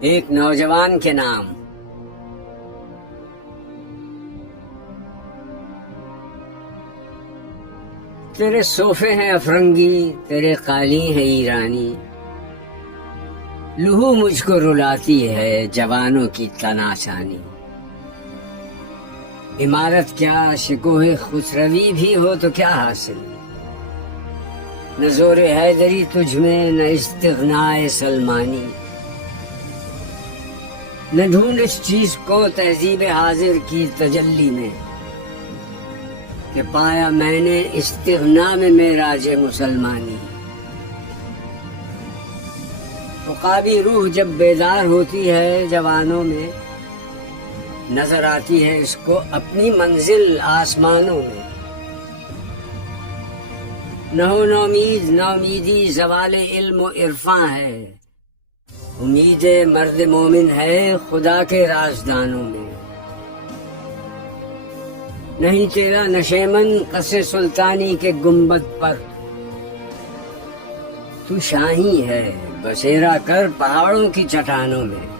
एक नौजवान के नाम। तेरे सोफे हैं अफरंगी, तेरे कालीन है ईरानी। लूहू मुझको रुलाती है जवानों की तनाशानी। इमारत क्या शिकोहे खुसरवी भी हो तो क्या हासिल, न जोरे हैदरी तुझ में न इस्तिग़नाए सलमानी। न ढूंढ इस चीज को तहजीब हाजिर की तजल्ली में कि पाया मैंने इस्तिग़ना में मेराज मुसलमानी। उक़ाबी रूह जब बेदार होती है जवानों में, नजर आती है इसको अपनी मंजिल आसमानों में। न हो नौमीद नौमीदी ज़वाले इल्म व इरफां है, उम्मीद मर्द मोमिन है खुदा के राजदानों में। नहीं तेरा नशेमन कसे सुल्तानी के गुंबद पर, तू शाही है बसेरा कर पहाड़ों की चट्टानों में।